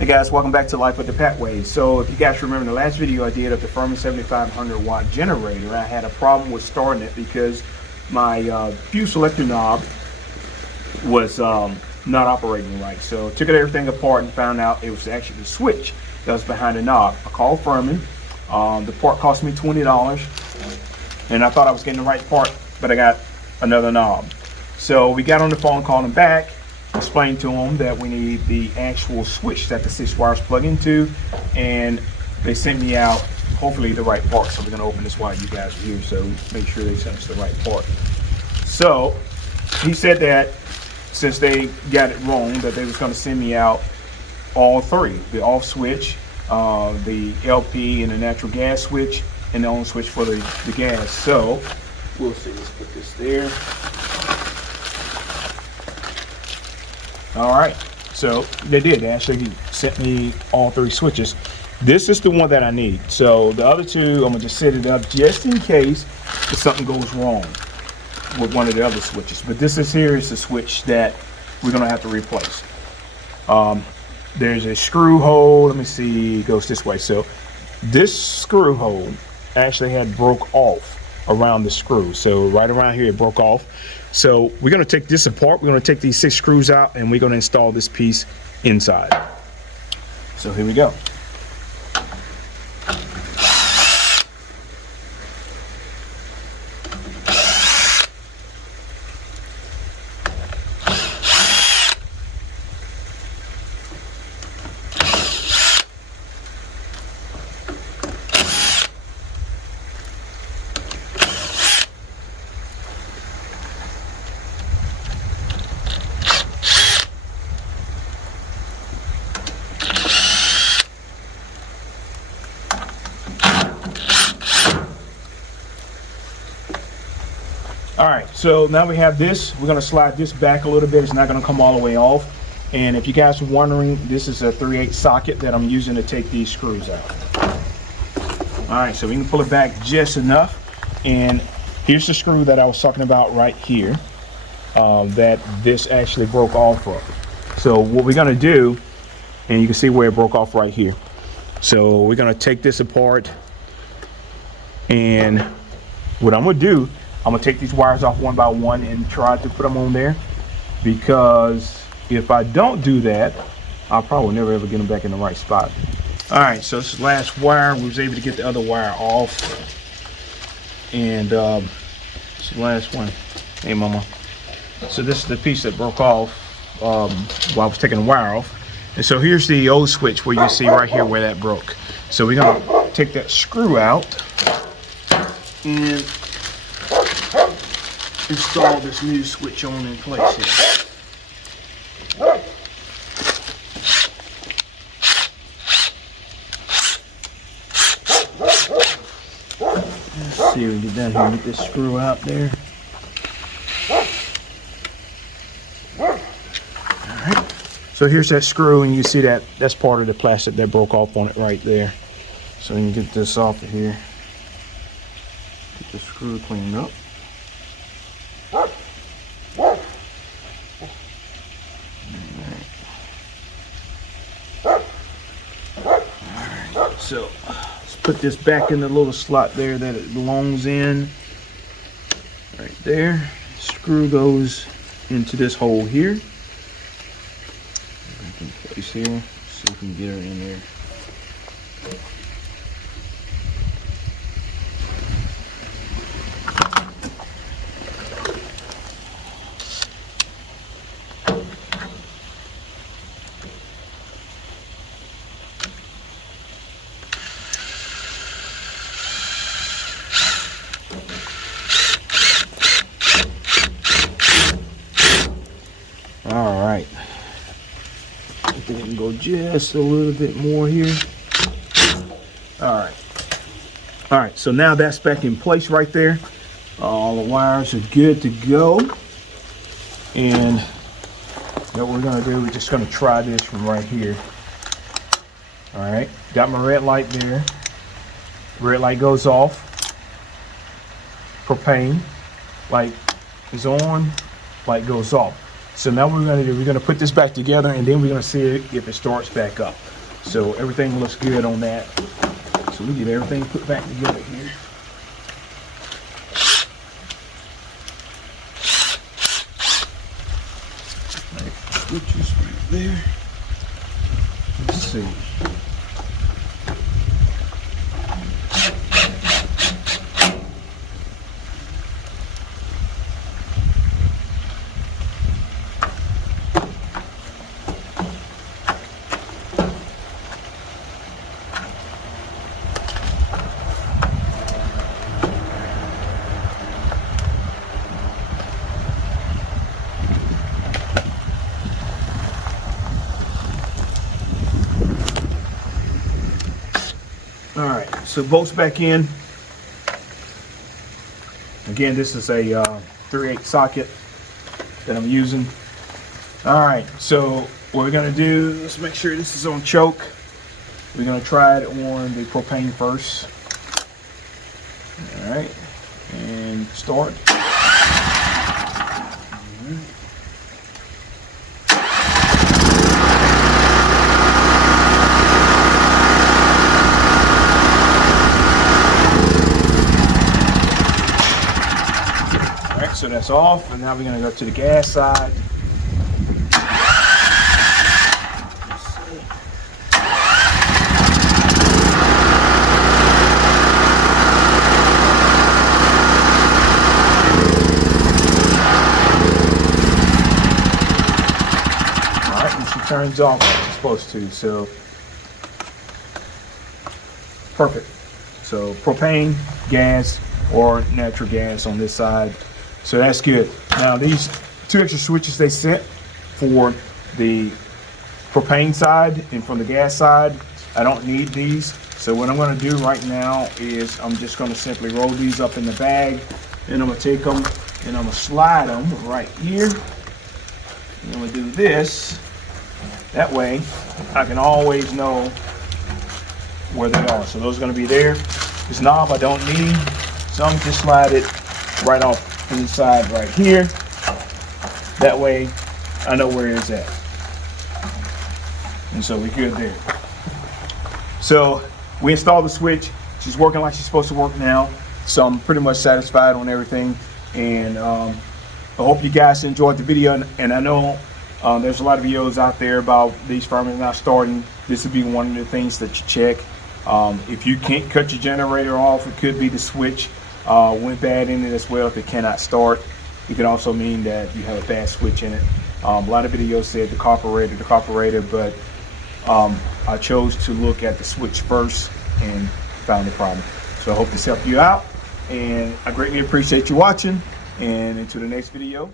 Hey guys, welcome back to Life with the Pettway. So if you guys remember the last video I did of the Firman 7500 watt generator, I had a problem with starting it because my fuse selector knob was not operating right. So took everything apart and found out it was actually the switch that was behind the knob. I called Firman. The part cost me $20 and I thought I was getting the right part, but I got another knob. So we got on the phone, called them back, explained to them that we need the actual switch that the 6 wires plug into, and they sent me out hopefully the right part. So we're going to open this while you guys are here, so make sure they sent us the right part. So he said that since they got it wrong, that they was going to send me out all three: the off switch, the LP and the natural gas switch, and the on switch for the gas. So we'll see. Let's put this there. All right, so they did. They actually sent me all three switches. This is the one that I need. So the other two, I'm gonna just set it up just in case if something goes wrong with one of the other switches. But this is here is the switch that we're gonna have to replace. There's a screw hole. Let me see. It goes this way. So this screw hole actually had broke off around the screw. So right around here it broke off. So we're going to take this apart. We're going to take these 6 screws out and we're going to install this piece inside. So here we go. All right, so now we have this. We're gonna slide this back a little bit. It's not gonna come all the way off. And if you guys are wondering, this is a 3/8 socket that I'm using to take these screws out. All right, so we can pull it back just enough. And here's the screw that I was talking about right here, that this actually broke off of. So what we're gonna do, and you can see where it broke off right here. So we're gonna take this apart, and what I'm gonna do, I'm gonna take these wires off one by one and try to put them on there, because if I don't do that, I'll probably never ever get them back in the right spot. All right, so this is the last wire. We was able to get the other wire off, and this is the last one. Hey, mama. So this is the piece that broke off while I was taking the wire off. And so here's the old switch where you see right here where that broke. So we're gonna take that screw out and install this new switch on in place here. Let's see if we can get down here and get this screw out there. Alright, so here's that screw, and you see that that's part of the plastic that broke off on it right there. So you can get this off of here. Get the screw cleaned up. So let's put this back in the little slot there that it belongs in. Right there. Screw goes into this hole here. Back in place here. See if we can get her in there. All right, I think we can go just a little bit more here. All right, so now that's back in place right there. All the wires are good to go. And what we're gonna do, we're just gonna try this from right here. All right, got my red light there. Red light goes off. Propane light is on, light goes off. So now we're gonna put this back together, and then we're gonna see if it starts back up. So everything looks good on that. So we get everything put back together here. Switches right there. Let's see. All right, so bolts back in. Again, this is a 3/8 socket that I'm using. All right, so what we're gonna do, let's make sure this is on choke. We're gonna try it on the propane first. All right, and start. So that's off, and now we're going to go to the gas side. All right, and she turns off like she's supposed to, so perfect. So propane, gas, or natural gas on this side. So that's good. Now these 2 extra switches they sent for the propane side and from the gas side, I don't need these. So what I'm going to do right now is I'm just going to simply roll these up in the bag, and I'm going to take them and I'm going to slide them right here. And I'm going to do this. That way I can always know where they are. So those are going to be there. This knob I don't need, so I'm just slide it right off inside right here. That way I know where it's at, and so we're good there. So we installed the switch. She's working like she's supposed to work now, so I'm pretty much satisfied on everything. And I hope you guys enjoyed the video, and I know there's a lot of videos out there about these Firman not starting. This would be one of the things that you check. If you can't cut your generator off, it could be the switch went bad in it as well. If it cannot start, it could also mean that you have a bad switch in it. A lot of videos said the carburetor, but I chose to look at the switch first and found the problem. So I hope this helped you out, and I greatly appreciate you watching, and until the next video.